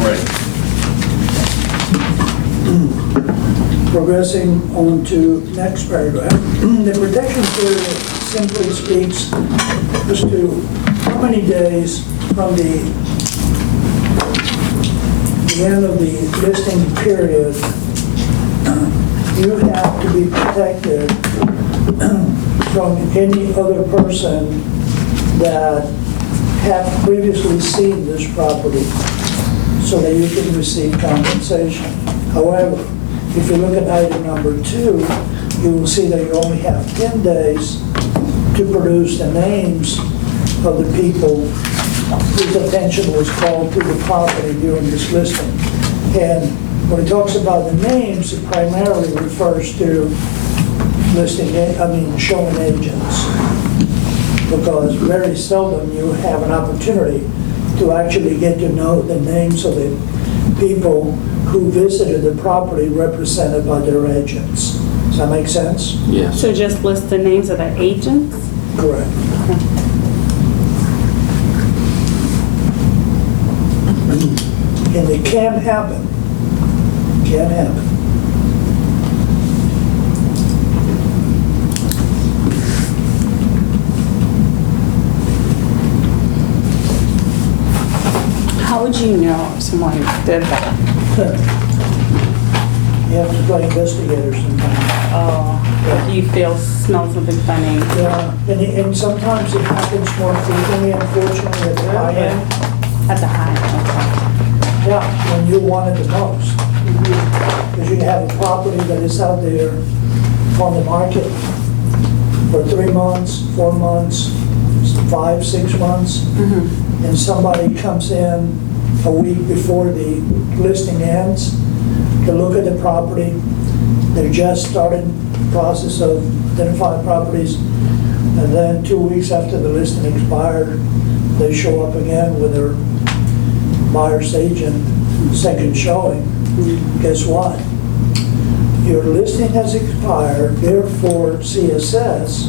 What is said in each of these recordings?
Right. Progressing on to next paragraph. The protection period simply speaks as to how many days from the end of the listing period you have to be protected from any other person that have previously seen this property so that you can receive compensation. However, if you look at item number 2, you will see that you only have 10 days to produce the names of the people whose attention was called to the property during this listing. And when it talks about the names, it primarily refers to showing agents. Because very seldom you have an opportunity to actually get to know the names of the people who visited the property represented by their agents. Does that make sense? Yes. So just list the names of the agents? Correct. And it can happen. Can happen. How would you know if someone did that? You have to play investigator sometimes. Oh, if you smell something funny. Yeah, and sometimes it happens more frequently, unfortunately, at the high end. At the high end. Yeah, when you want it the most. Because you have a property that is out there on the market for 3 months, 4 months, 5, 6 months, and somebody comes in a week before the listing ends to look at the property. They're just started the process of identifying properties, and then 2 weeks after the listing expired, they show up again with their buyer's agent, second showing. Guess what? Your listing has expired, therefore CSS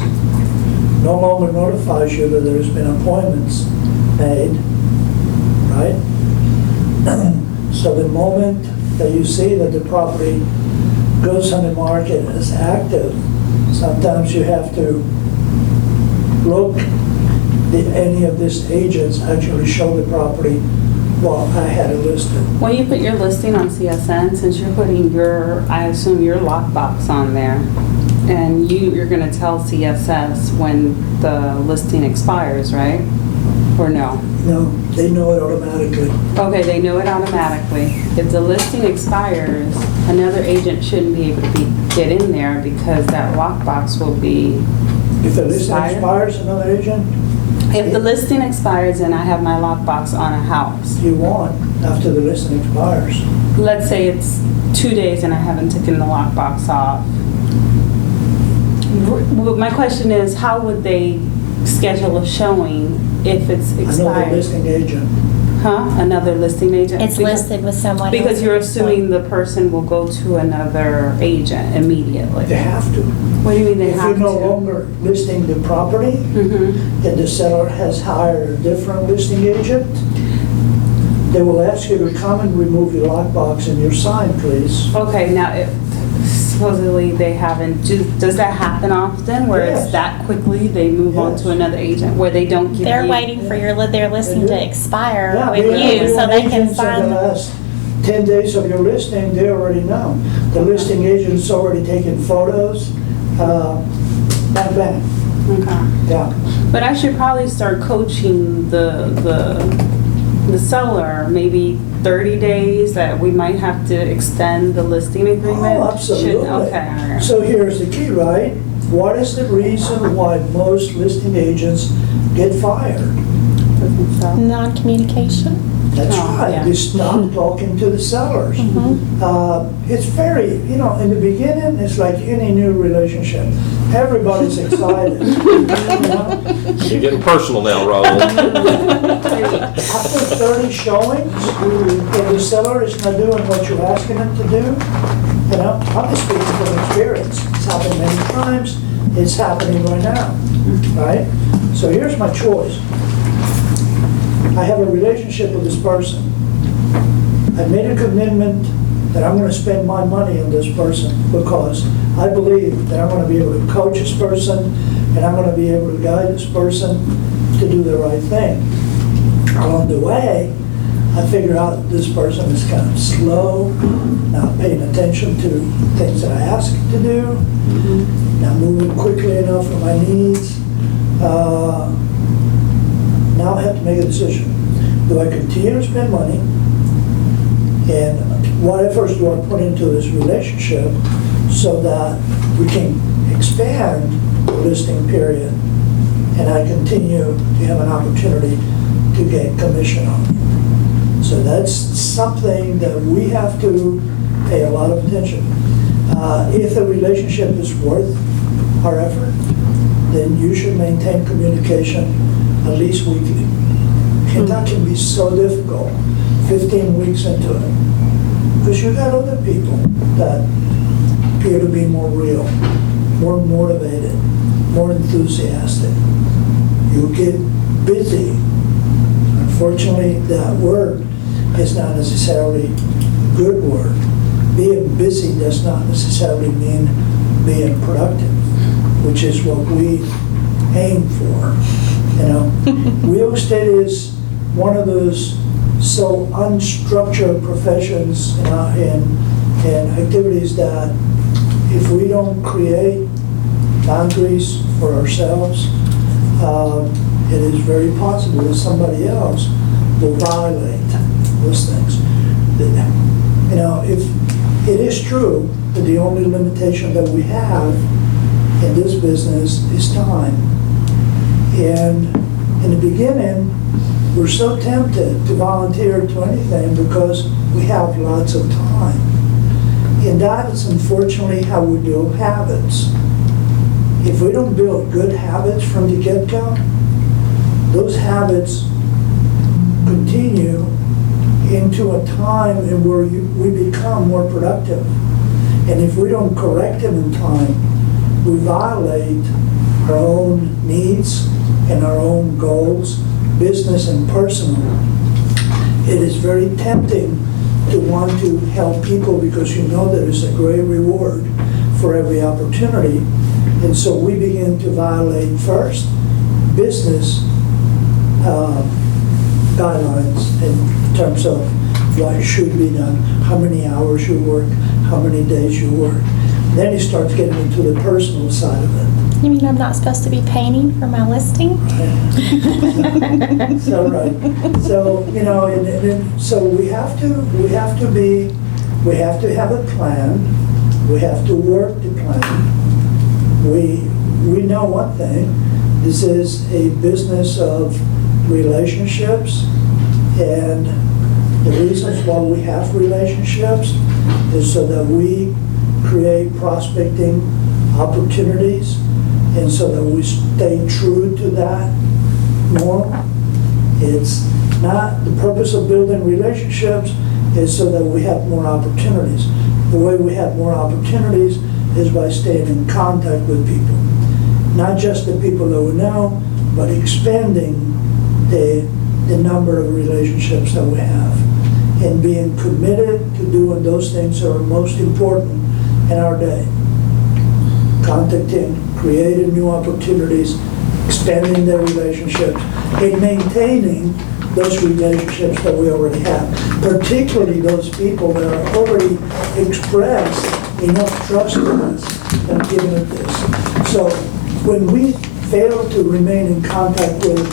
no longer notifies you that there's been appointments made, right? So the moment that you see that the property goes on the market as active, sometimes you have to look, did any of these agents actually show the property while I had it listed? When you put your listing on CSN, since you're putting I assume your lockbox on there, and you're gonna tell CSS when the listing expires, right? Or no? No, they know it automatically. Okay, they know it automatically. If the listing expires, another agent shouldn't be able to get in there because that lockbox will be If the listing expired. expires, another agent, If the listing expires and I have my lockbox on a house, you want after the listing expires. let's say it's 2 days and I haven't taken the lockbox off. My question is, how would they schedule a showing if it's Another expired? listing agent. Huh? Another listing agent? It's listed with someone else. Because you're at this assuming point. the person will go to another agent immediately. They have to. What do you mean they If have you're to? no longer listing the property, Mhm. and the seller has hired a different listing agent, they will ask you to come and remove your lockbox and your sign, please. Okay, now, supposedly they haven't, does that happen often? Where Yes. it's that quickly, they move on to Yes. another agent, where they don't give you? They're waiting for their listing to expire Yeah, with we have you so they can agents in sign. the last 10 days of your listing, they already know. The listing agent's already taken photos, bang, bang, Okay. yeah. But I should probably start coaching the seller, maybe 30 days, that we might have to extend the listing agreement? Oh, absolutely. Okay, all right. So here's the key, right? What is the reason why most listing agents get fired? Doesn't so? Non-communication. That's Oh, right, yeah. they stop talking to the sellers. It's very, in the beginning, it's like any new relationship. Everybody's excited. You're getting personal now, Raul. After 30 showings, if the seller is not doing what you're asking them to do, I'm just speaking from experience. It's happened many times, it's happening right now, right? So here's my choice. I have a relationship with this person. I made a commitment that I'm gonna spend my money on this person because I believe that I'm gonna be able to coach this person and I'm gonna be able to guide this person to do the right thing. Along the way, I figure out this person is kind of slow, not paying attention to things that I ask to do, not moving quickly enough for my needs. Now I have to make a decision. Do I continue to spend money? And what efforts do I put into this relationship so that we can expand the listing period and I continue to have an opportunity to get commission on it? So that's something that we have to pay a lot of attention. If the relationship is worth our effort, then you should maintain communication at least weekly. And that can be so difficult 15 weeks into it. Because you've got other people that appear to be more real, more motivated, more enthusiastic. You get busy. Unfortunately, that word is not necessarily a good word. Being busy does not necessarily mean being productive, which is what we aim for. You know, real estate is one of those so unstructured professions and activities that if we don't create boundaries for ourselves, it is very possible that somebody else will violate those things. You know, if it is true that the only limitation that we have in this business is time. And in the beginning, we're so tempted to volunteer to anything because we have lots of time. And that is unfortunately how we build habits. If we don't build good habits from the get-go, those habits continue into a time in where we become more productive. And if we don't correct them in time, we violate our own needs and our own goals, business and personal. It is very tempting to want to help people because you know there is a great reward for every opportunity. And so we begin to violate first business guidelines in terms of what should be done, how many hours you work, how many days you work. Then he starts getting into the personal side of it. You mean I'm not supposed to be painting for my listing? So right. So you know, so we have to have a plan. We have to work the plan. We know one thing. This is a business of relationships, and the reasons why we have relationships is so that we create prospecting opportunities, and so that we stay true to that norm. It's not, the purpose of building relationships is so that we have more opportunities. The way we have more opportunities is by staying in contact with people. Not just the people that we know, but expanding the number of relationships that we have. And being committed to doing those things that are most important in our day. Contacting, creating new opportunities, expanding their relationships, and maintaining those relationships that we already have. Particularly those people that are already expressed enough trust in us and giving it this. So when we fail to remain in contact with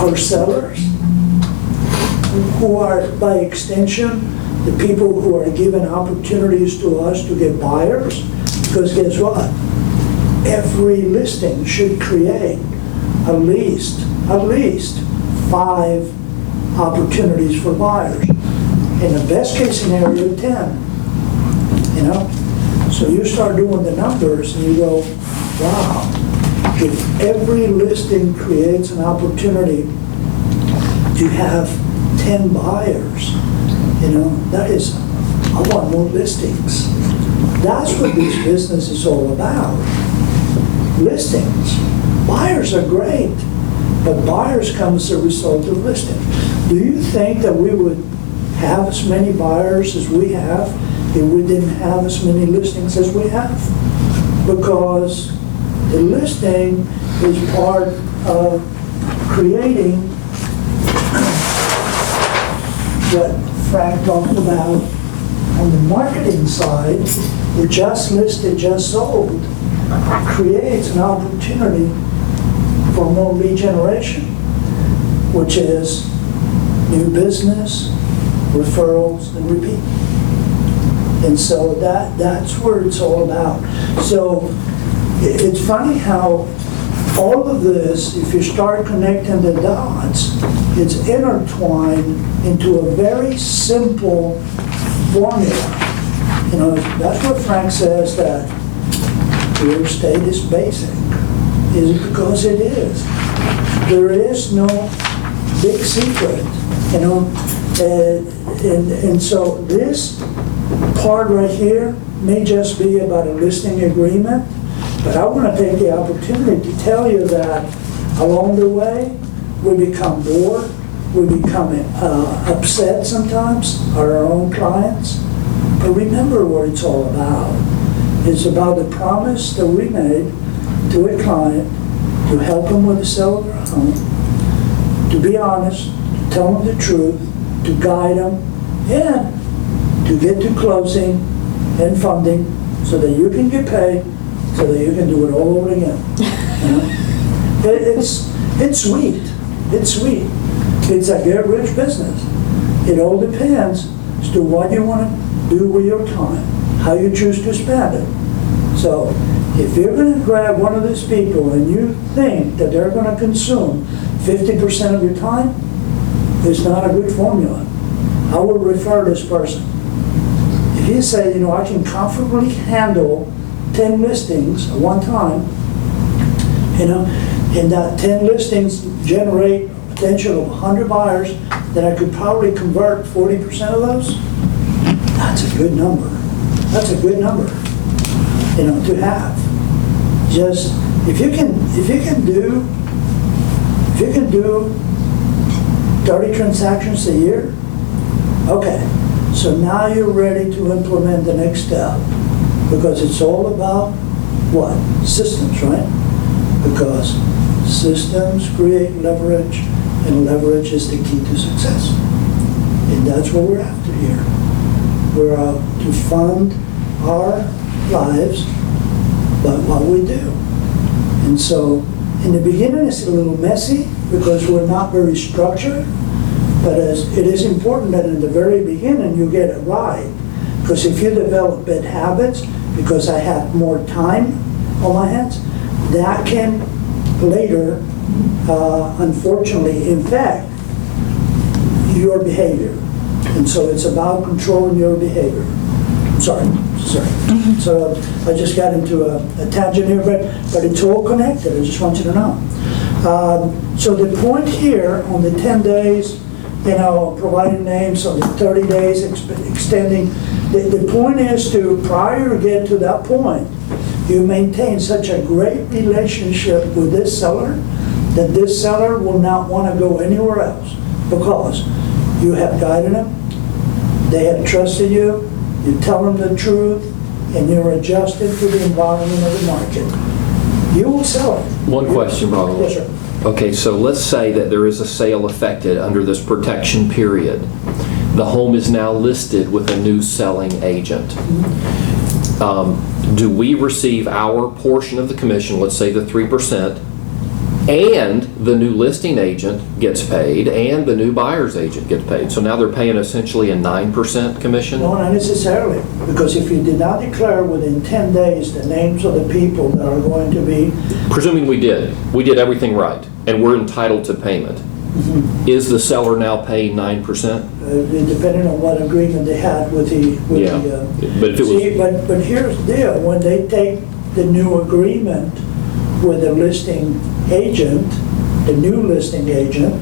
our sellers, who are by extension the people who are given opportunities to us to get buyers, because guess what? Every listing should create at least 5 opportunities for buyers. In the best case scenario, 10. You know? So you start doing the numbers and you go, wow, if every listing creates an opportunity to have 10 buyers, you know, that is, I want more listings. That's what this business is all about. Listings. Buyers are great, but buyers come as a result of listings. Do you think that we would have as many buyers as we have if we didn't have as many listings as we have. Because the listing is part of creating what Frank talked about on the marketing side. The just listed, just sold creates an opportunity for more lead generation, which is new business, referrals, and repeat. And so that's where it's all about. So it's funny how all of this, if you start connecting the dots, it's intertwined into a very simple formula. You know, that's what Frank says, that real estate is basic. Is it? Because it is. There is no big secret, you know. And so this part right here may just be about a listing agreement, but I want to take the opportunity to tell you that along the way, we become bored, we become upset sometimes, our own clients. But remember what it's all about. It's about the promise that we made to a client to help them with the sale of their home, to be honest, to tell them the truth, to guide them, and to get to closing and funding so that you can get paid, so that you can do it all over again. You know? It's sweet. It's sweet. It's a get-rich business. It all depends as to what you want to do with your time, how you choose to spend it. So if you're going to grab one of these people and you think that they're going to consume 50% of your time, it's not a good formula. I will refer this person. If you say, you know, I can comfortably handle 10 listings at one time, you know, and that 10 listings generate a potential of 100 buyers, then I could probably convert 40% of those. That's a good number. That's a good number, you know, to have. Just if you can do 30 transactions a year, okay. So now you're ready to implement the next step, because it's all about what? Systems, right? Because systems create leverage, and leverage is the key to success. And that's what we're after here. We're out to fund our lives by what we do. And so in the beginning it's a little messy because we're not very structured, but it is important that in the very beginning you get it right. Because if you develop bad habits, because I have more time on my hands, that can later, unfortunately, impact your behavior. And so it's about controlling your behavior. Sorry. So I just got into a tangent here, but it's all connected. I just want you to know. So the point here on the 10 days, you know, providing names, on the 30 days extending, the point is to, prior to get to that point, you maintain such a great relationship with this seller that this seller will not want to go anywhere else, because you have guided them, they have trusted you, you tell them the truth, and you're adjusted to the environment of the market. You will sell it. One question, Ronald. Yes, sir. Okay, so let's say that there is a sale effected under this protection period. The home is now listed with a new selling agent. Do we receive our portion of the commission, let's say the 3%, and the new listing agent gets paid, and the new buyer's agent gets paid? So now they're paying essentially a 9% commission? No, not necessarily, because if you did not declare within 10 days the names of the people that are going to be... Presuming we did everything right, and we're entitled to payment. Mm-hmm. Is the seller now paying 9%? Depending on what agreement they had with the... But if it was... But here's the deal. When they take the new agreement with the listing agent, the new listing agent,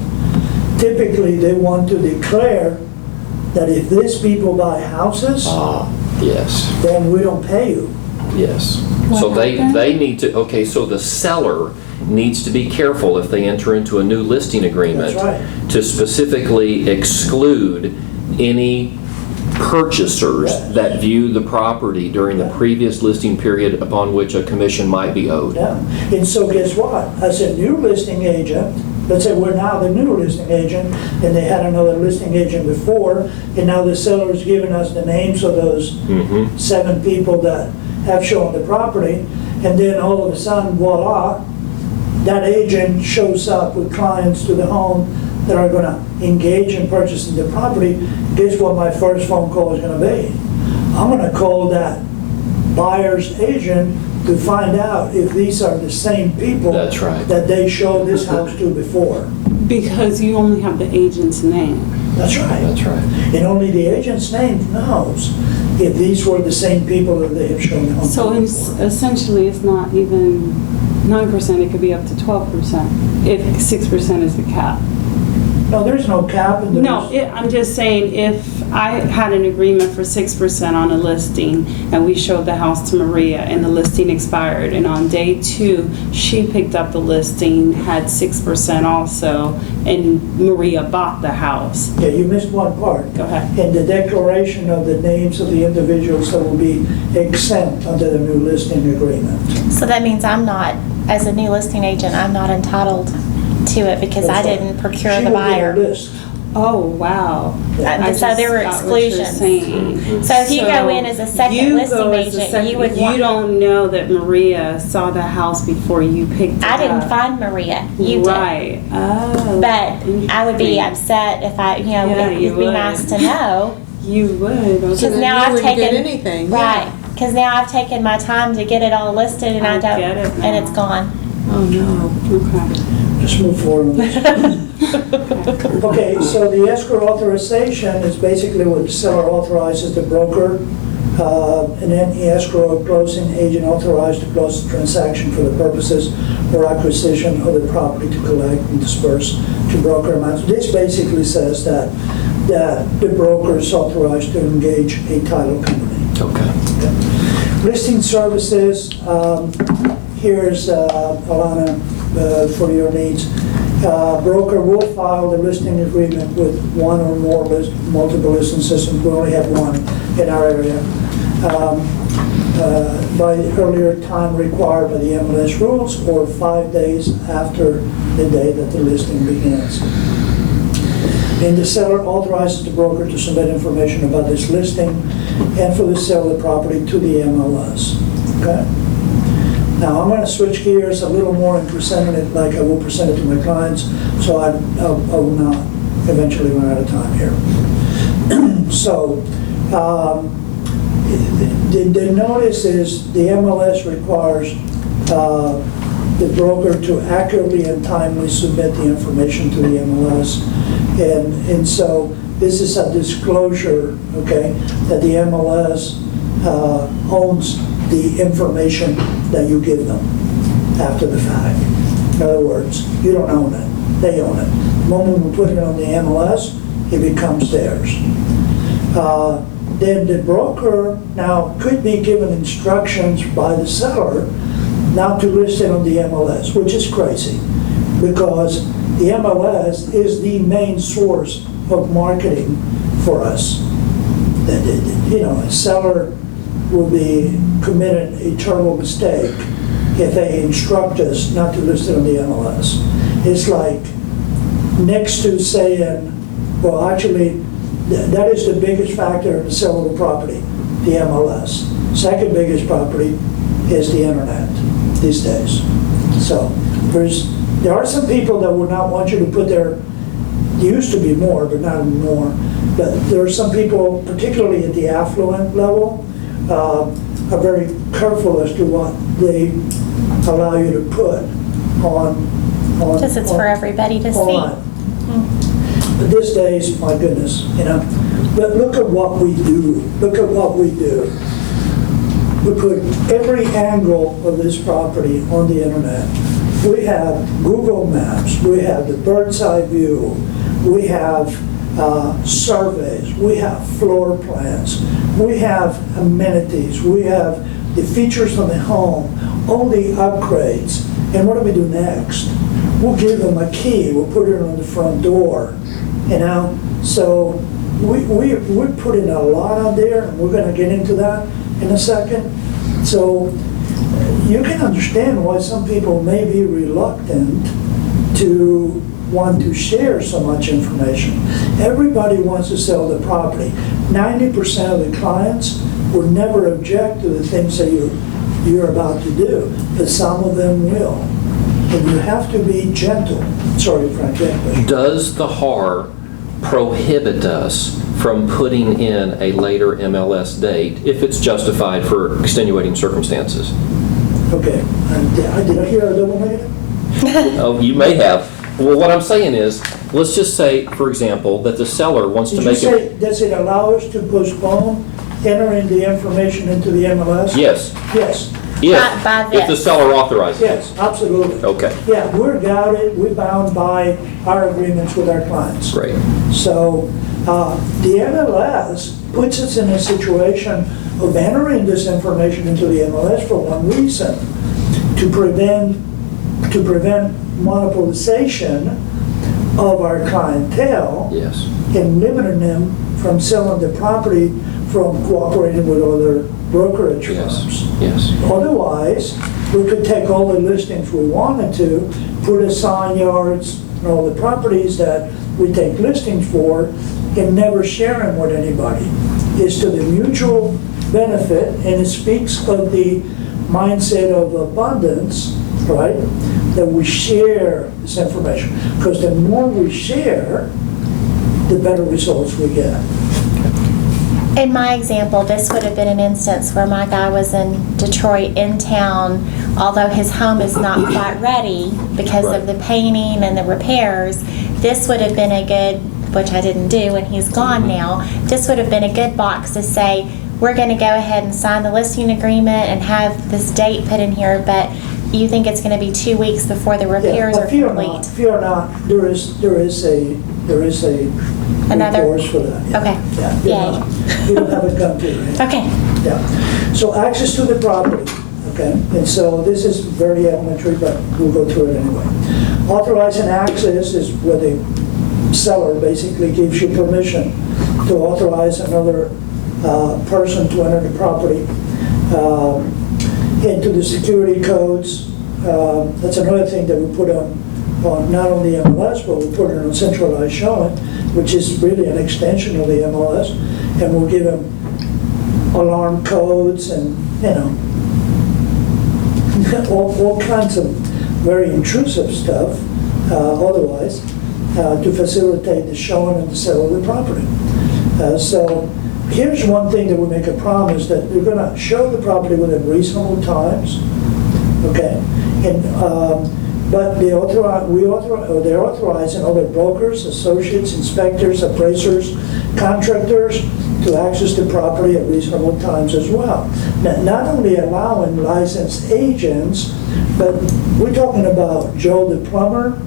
typically they want to declare that if these people buy houses, yes, then we don't pay you. Yes. What So happened? they need to, okay, so the seller needs to be careful if they enter into a new listing agreement That's right. to specifically exclude any purchasers that view the property during the previous listing period upon which a commission might be owed. Yeah, and so guess what? As a new listing agent, let's say we're now the new listing agent, and they had another listing agent before, and now the seller's giving us the names of those 7 people that have shown the property, and then all of a sudden, voila, that agent shows up with clients to the home that are gonna engage in purchasing the property. Guess what my first phone call is gonna be? I'm gonna call that buyer's agent to find out if these are the same people That's right. that they showed this house to before. Because you only have the agent's name. That's right. That's right. And only the agent's name knows if these were the same people that they have shown the home So to it's, before. essentially, it's not even 9%, it could be up to 12%, if 6% is the cap. No, there's no cap in the. No, I'm just saying, if I had an agreement for 6% on a listing, and we showed the house to Maria, and the listing expired, and on day 2, she picked up the listing, had 6% also, and Maria bought the house. Yeah, you missed one part. Go ahead. In the declaration of the names of the individuals that will be exempt under the new listing agreement. So that means I'm not, as a new listing agent, I'm not entitled to it because I That's right. didn't procure She the will get a buyer. list. Oh, wow. Yeah. I So there were just got what you're exclusions. saying. So if you go in as a second you listing go as a agent, second- you would You want- don't know that Maria saw the house before you picked it up. I didn't find Maria, you did. Right. Oh. But I would be interesting. upset if I, Yeah, it'd you be would. nice to know. You would. Okay. Because then now you I've wouldn't taken. get anything, yeah. Right, because now I've taken my time to get it all listed and I I don't, get it and now. it's gone. Oh, no. Okay. Just move forward on this. Okay, so the escrow authorization is basically what the seller authorizes the broker, and then the escrow closing agent authorized to close the transaction for the purposes or acquisition of the property to collect and disperse to broker amounts. This basically says that the broker is authorized to engage a title company. Okay. Listing services, here's Alana, for your needs. Broker will file the listing agreement with one or more multiple listing systems. We only have one in our area. By the earlier time required by the MLS rules or 5 days after the day that the listing begins. And the seller authorizes the broker to submit information about this listing and for the sale of the property to the MLS. Okay? Now, I'm going to switch gears a little more and present it like I will present it to my clients, so I will not eventually run out of time here. So, the notice is the MLS requires the broker to accurately and timely submit the information to the MLS. And so this is a disclosure, okay, that the MLS owns the information that you give them after the fact. In other words, you don't own it, they own it. The moment we put it on the MLS, it becomes theirs. Then the broker now could be given instructions by the seller not to list it on the MLS, which is crazy, because the MLS is the main source of marketing for us. A seller will be committing a terrible mistake if they instruct us not to list it on the MLS. It's like next to saying, well, actually, that is the biggest factor in the sale of the property, the MLS. Second biggest property is the internet these days. So there are some people that would not want you to put there used to be more, but not anymore. But there are some people, particularly at the affluent level, are very careful as to what they allow you to put on. Because it's for everybody to see. Online. But these days, my goodness, but look at what we do. Look at what we do. We put every angle of this property on the internet. We have Google Maps. We have the bird's eye view. We have surveys. We have floor plans. We have amenities. We have the features of the home, all the upgrades. And what do we do next? We'll give them a key. We'll put it on the front door. So we're putting a lot on there, and we're gonna get into that in a second. So you can understand why some people may be reluctant to want to share so much information. Everybody wants to sell the property. 90% of the clients will never object to the things that you're about to do, but some of them will. And you have to be gentle. Sorry, Frank, you had a question. Does the HAR prohibit us from putting in a later MLS date if it's justified for extenuating circumstances? Okay, did I hear a double negative? Oh, you may have. Well, what I'm saying is, let's just say, for example, that the seller wants to Did you make say, it. does it allow us to postpone entering the information into the MLS? Yes, Yes, By if the this. seller authorizes it. yes, absolutely. Okay, Yeah, we're bound by our agreements with our clients. great. So the MLS puts us in a situation of entering this information into the MLS for one reason, to prevent monopolization of our clientele Yes, and limiting them from selling the property, from cooperating with other brokerage yes, firms. yes. Otherwise, we could take all the listings we wanted to, put assign yards and all the properties that we take listings for, and never share them with anybody. It's to the mutual benefit, and it speaks of the mindset of abundance, right? That we share this information. Because the more we share, the better results we get. In my example, this would have been an instance where my guy was in Detroit in town, although his home is not quite ready because of the painting and the repairs. This would have been a good, which I didn't do and he's gone now, this would have been a good box to say, we're going to go ahead and sign the listing agreement and have this date put in here, but you think it's going to be 2 weeks before the repairs Yeah, are but fear complete? not, fear not, there is a Another- recourse for that. Yeah. Okay. Yeah, fear Yay. not. You don't have a gun to your head. Okay. Yeah. So access to the property, okay? And so this is very elementary, but we'll go through it anyway. Authorizing access is where the seller basically gives you permission to authorize another person to enter the property into the security codes. That's another thing that we put on not only MLS, but we put it on centralized showing, which is really an extension of the MLS, and we'll give them alarm codes and, all kinds of very intrusive stuff otherwise to facilitate the showing and the sale of the property. So here's one thing that we make a promise, that we're going to show the property within reasonable times, okay? And but they're authorizing other brokers, associates, inspectors, appraisers, contractors to access the property at reasonable times as well. Now, not only allowing licensed agents, but we're talking about Joe the plumber,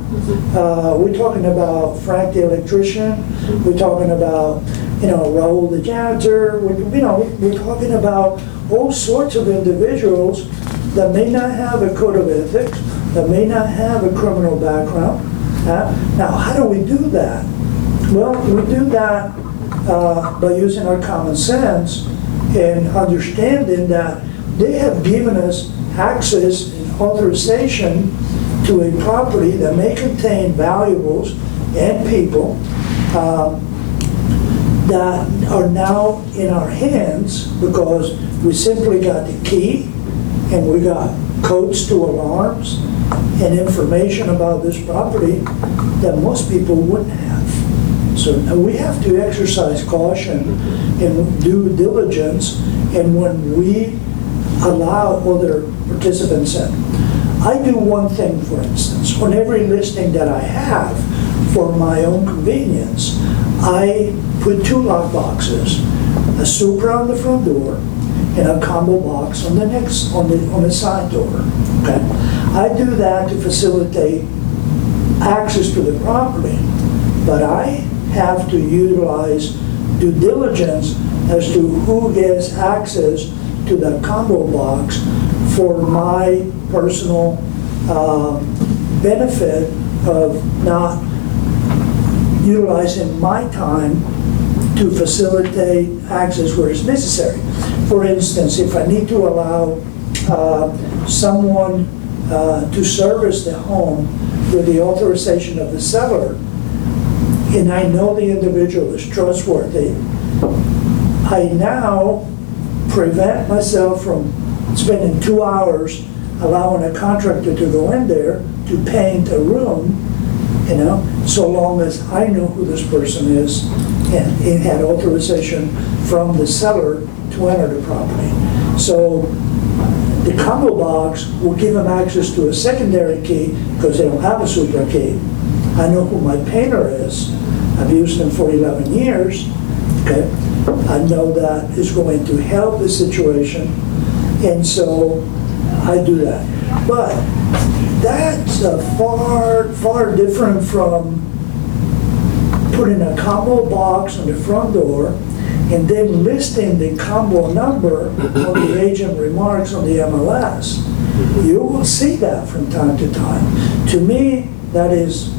we're talking about Frank the electrician, we're talking about Raul the janitor, we're talking about all sorts of individuals that may not have a code of ethics, that may not have a criminal background. Now, how do we do that? Well, we do that by using our common sense and understanding that they have given us access and authorization to a property that may contain valuables and people that are now in our hands because we simply got the key and we got codes to alarms and information about this property that most people wouldn't have. So we have to exercise caution and due diligence, and when we allow other participants in. I do one thing, for instance. On every listing that I have for my own convenience, I put 2 lock boxes, a Supra on the front door and a combo box on the side door. Okay, I do that to facilitate access to the property, but I have to utilize due diligence as to who gets access to that combo box for my personal benefit of not utilizing my time to facilitate access where it's necessary. For instance, if I need to allow someone to service the home with the authorization of the seller, and I know the individual is trustworthy, I now prevent myself from spending 2 hours allowing a contractor to go in there to paint a room, so long as I know who this person is and it had authorization from the seller to enter the property. So the combo box will give them access to a secondary key because they don't have a super key. I know who my painter is. I've used him for 11 years. Okay, I know that is going to help the situation, and so I do that. But that's far different from putting a combo box on the front door and then listing the combo number on the agent remarks on the MLS. You will see that from time to time. To me, that is,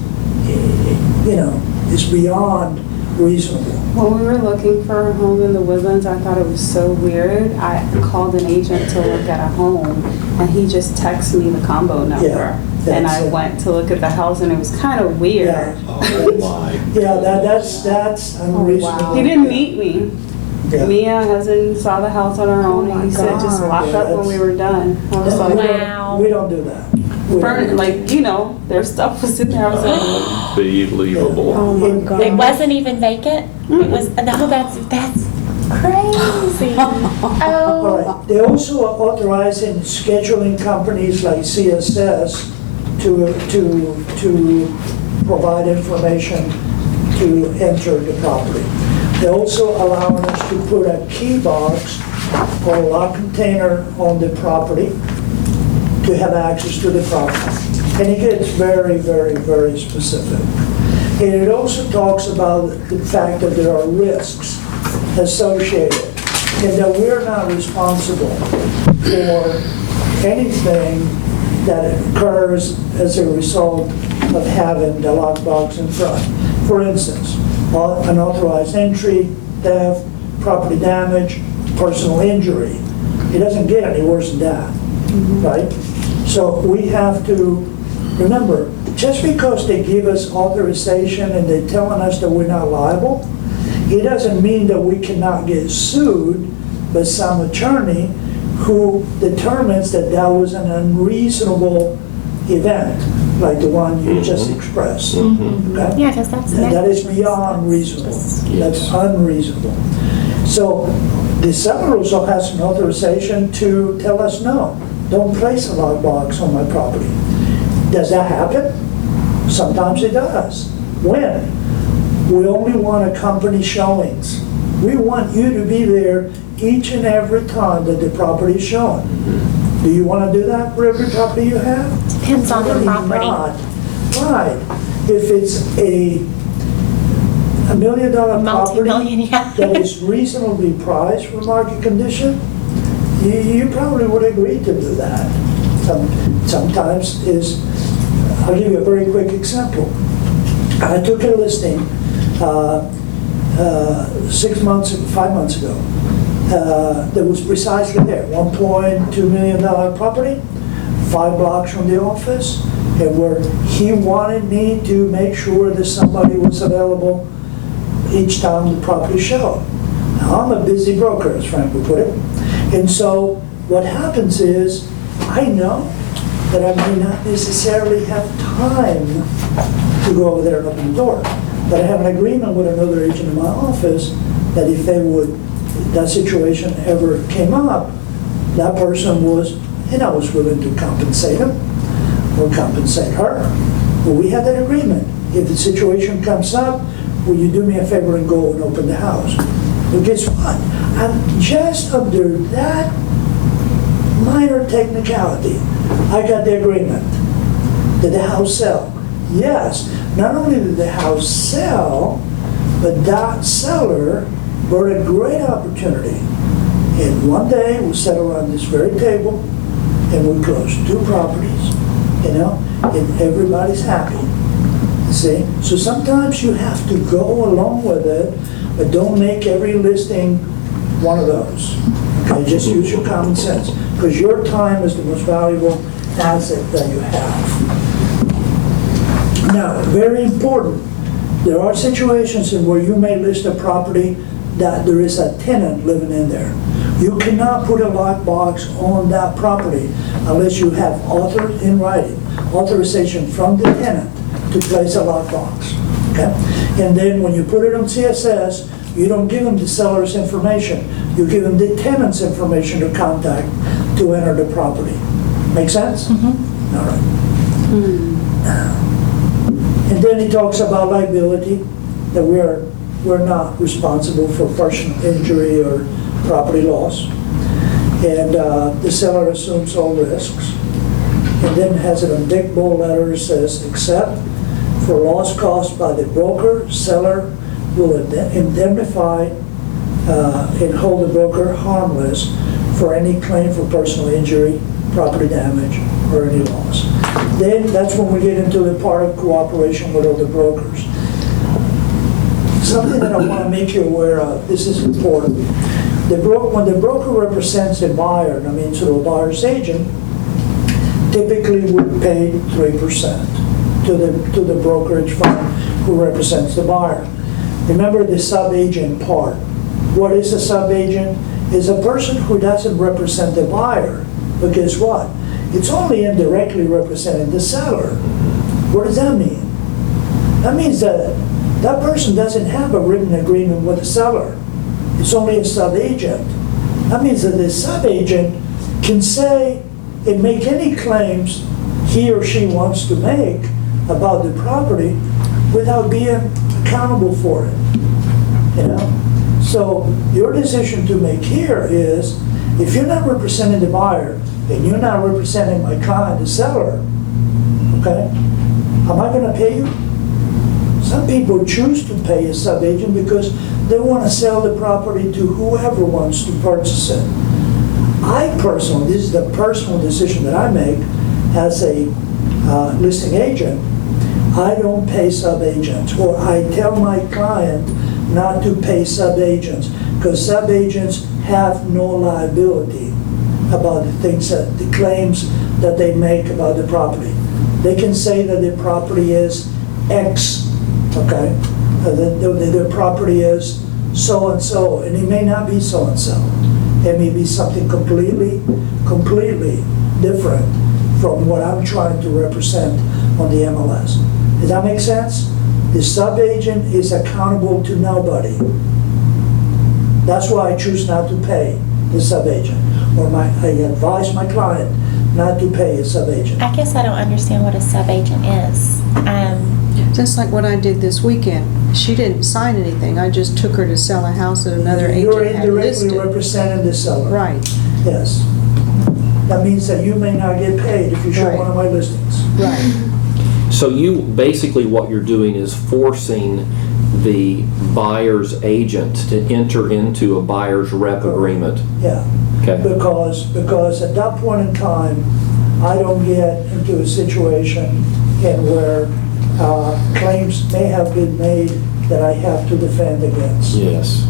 is beyond reasonable. When we were looking for a home in the Woodlands, I thought it was so weird. I called an agent to look at a home, and he just texted me the combo number. Yeah, and that's I it. went to look at the house, and it was kind of weird. Yeah. Oh, my. Yeah, that's unreasonable. He didn't meet me. Yeah. Me and my husband saw the house on our own, and he said just lock Yeah, up when we were done. I was No, like, Wow. we don't do that. We don't. their stuff was sitting there. I was like, Unbelievable. Oh my God. It wasn't even vacant? It was, no, that's crazy. All Oh, right. They also are authorizing scheduling companies like CSS to provide information to enter the property. They're also allowing us to put a key box or a lock container on the property to have access to the property. And it gets very, very, very specific. And it also talks about the fact that there are risks associated and that we're not responsible for anything that occurs as a result of having the lockbox in front. For instance, unauthorized entry, theft, property damage, personal injury. It doesn't get any worse than that, right? So we have to remember, just because they give us authorization and they're telling us that we're not liable, it doesn't mean that we cannot get sued by some attorney who determines that that was an unreasonable event, like the one you just expressed. Okay? yeah, because that's. That is beyond reasonable. That's unreasonable. So the seller also has an authorization to tell us, no, don't place a lockbox on my property. Does that happen? Sometimes it does. When? We only want accompany showings. We want you to be there each and every time that the property is shown. Do you want to do that for every property you have? Depends on the Probably property. not. Right. If it's a $1 million property Multi-million, yeah. that is reasonably priced for market condition, you probably would agree to do that. Sometimes I'll give you a very quick example. I took a listing 5 months ago that was precisely there, $1.2 million property, 5 blocks from the office, and where he wanted me to make sure that somebody was available each time the property showed. Now, I'm a busy broker, as Frank would put it, and so what happens is I know that I may not necessarily have time to go over there and open the door, but I have an agreement with another agent in my office that if that situation ever came up, that person was, and I was willing to compensate him or compensate her. Well, we had that agreement. If the situation comes up, will you do me a favor and go and open the house? Well, guess what? I'm just under that minor technicality. I got the agreement. Did the house sell? Yes. Not only did the house sell, but that seller brought a great opportunity. And one day we sat around this very table and we closed 2 properties, and everybody's happy. You see? So sometimes you have to go along with it But don't make every listing one of those. Okay, just use your common sense, because your time is the most valuable asset that you have. Now, very important, there are situations in where you may list a property that there is a tenant living in there. You cannot put a lockbox on that property unless you have in writing, authorization from the tenant to place a lockbox. Okay? And then when you put it on CSS, you don't give them the seller's information. You give them the tenant's information to contact to enter the property. Make sense? Mm-hmm. All right. And then he talks about liability, that we're not responsible for personal injury or property loss. And the seller assumes all risks. And then has it in big bold letters, says, except for loss caused by the broker, seller will indemnify and hold the broker harmless for any claim for personal injury, property damage, or any loss. Then that's when we get into the part of cooperation with other brokers. Something that I want to make you aware of, this is important. When the broker represents the buyer, I mean sort of a buyer's agent, typically would pay 3% to the brokerage firm who represents the buyer. Remember the sub-agent part. What is a sub-agent? Is a person who doesn't represent the buyer. But guess what? It's only indirectly representing the seller. What does that mean? That means that that person doesn't have a written agreement with the seller. It's only a sub-agent. That means that the sub-agent can say and make any claims he or she wants to make about the property without being accountable for it. You know? So your decision to make here is, if you're not representing the buyer and you're not representing my client, the seller, okay, am I going to pay you? Some people choose to pay a sub-agent because they want to sell the property to whoever wants to purchase it. I personally, this is the personal decision that I make as a listing agent, I don't pay sub-agents, or I tell my client not to pay sub-agents, because sub-agents have no liability about the things that, the claims that they make about the property. They can say that the property is X, okay? Their property is so-and-so, and it may not be so-and-so. It may be something completely different from what I'm trying to represent on the MLS. Does that make sense? The sub-agent is accountable to nobody. That's why I choose not to pay the sub-agent, or I advise my client not to pay a sub-agent. I guess I don't understand what a sub-agent is. Just like what I did this weekend. She didn't sign anything. I just took her to sell a house that another You're agent had indirectly listed. representing the seller. Right. Yes. That means that you may not get paid if you show Right. one of my listings. Right. So you, basically what you're doing is forcing the buyer's agent to enter into a buyer's rep agreement. Yeah. Okay. Because at that point in time, I don't get into a situation where claims may have been made that I have to defend against. Yes.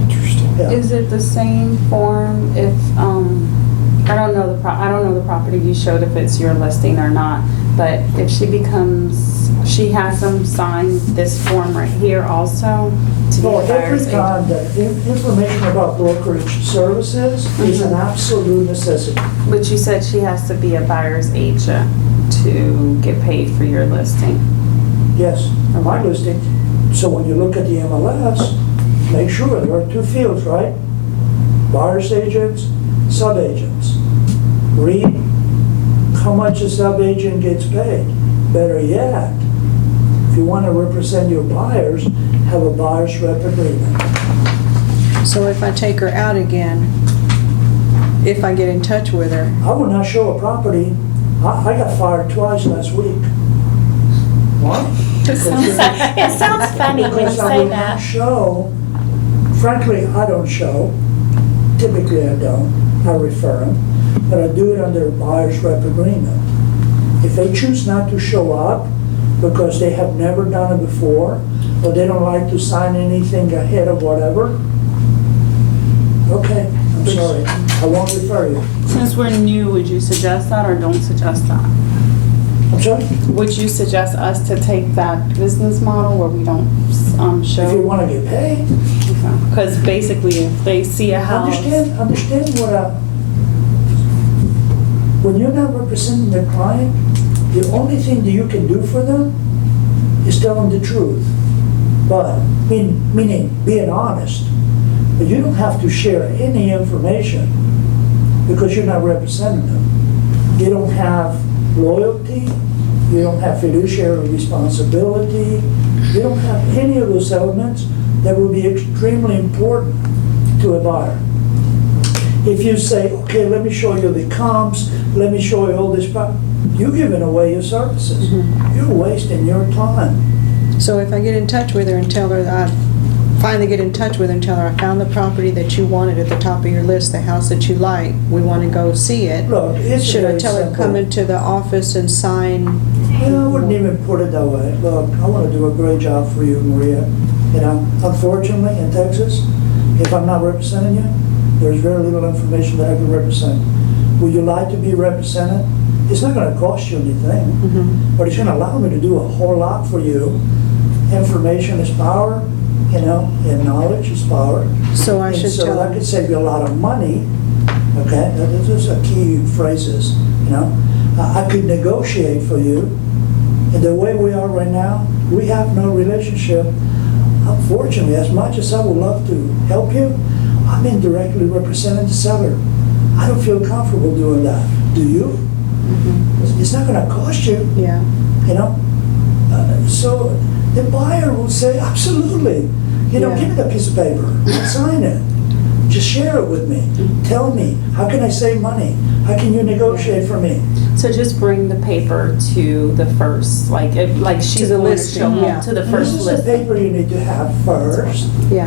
Interesting. Yeah. Is it the same form if, I don't know the property you showed, if it's your listing or not, but if she has them sign this form right here also to be So a buyer's every time agent? that information about brokerage services is an absolute necessity. But you said she has to be a buyer's agent to get paid for your listing. Yes, on my listing. So when you look at the MLS, make sure there are two fields, right? Buyer's agents, sub-agents. Read how much a sub-agent gets paid. Better yet, if you want to represent your buyers, have a buyer's rep agreement. So if I take her out again, if I get in touch with her, I would not show a property. I got fired twice last week. What? It sounds funny when you Because I say will not that. show, frankly, I don't show. Typically I don't. I refer them. But I do it under a buyer's rep agreement. If they choose not to show up because they have never done it before, or they don't like to sign anything ahead of whatever, okay, I'm sorry, I won't refer you. Since we're new, would you suggest that or don't suggest that? I'm sorry? Would you suggest us to take that business model where we don't show? If you want to get paid, Because basically, if they see a house. understand what when you're not representing the client, the only thing that you can do for them is tell them the truth. But, meaning being honest. But you don't have to share any information because you're not representing them. You don't have loyalty, you don't have fiduciary responsibility, you don't have any of those elements that will be extremely important to a buyer. If you say, okay, let me show you the comps, let me show you all this, you're giving away your services. You're wasting your time. So if I get in touch with her and tell her that I finally get in touch with her and tell her I found the property that you wanted at the top of your list, the house that you like, we want to go see it. Look, it's Should I very tell her to come simple. into the office and sign? Yeah, I wouldn't even put it that way. Look, I want to do a great job for you, Maria. You know, unfortunately, in Texas, if I'm not representing you, there's very little information that I can represent. Would you like to be represented? It's not going to cost you anything, but it's going to allow me to do a whole lot for you. Information is power, you know, and knowledge is power. So I And should so tell that her. could save you a lot of money, okay? Those are key phrases, you know? I could negotiate for you, and the way we are right now, we have no relationship. Unfortunately, as much as I would love to help you, I'm indirectly representing the seller. I don't feel comfortable doing that. Do you? It's not going to cost you, Yeah. you know? So the buyer will say, absolutely. You know, Yeah. give me the piece of paper, sign it. Just share it with me. Tell me, how can I save money? How can you negotiate for me? So just bring the paper to the first, like she's the going to listing, show yeah. to the This first is the listing. paper you need to have first. Yeah.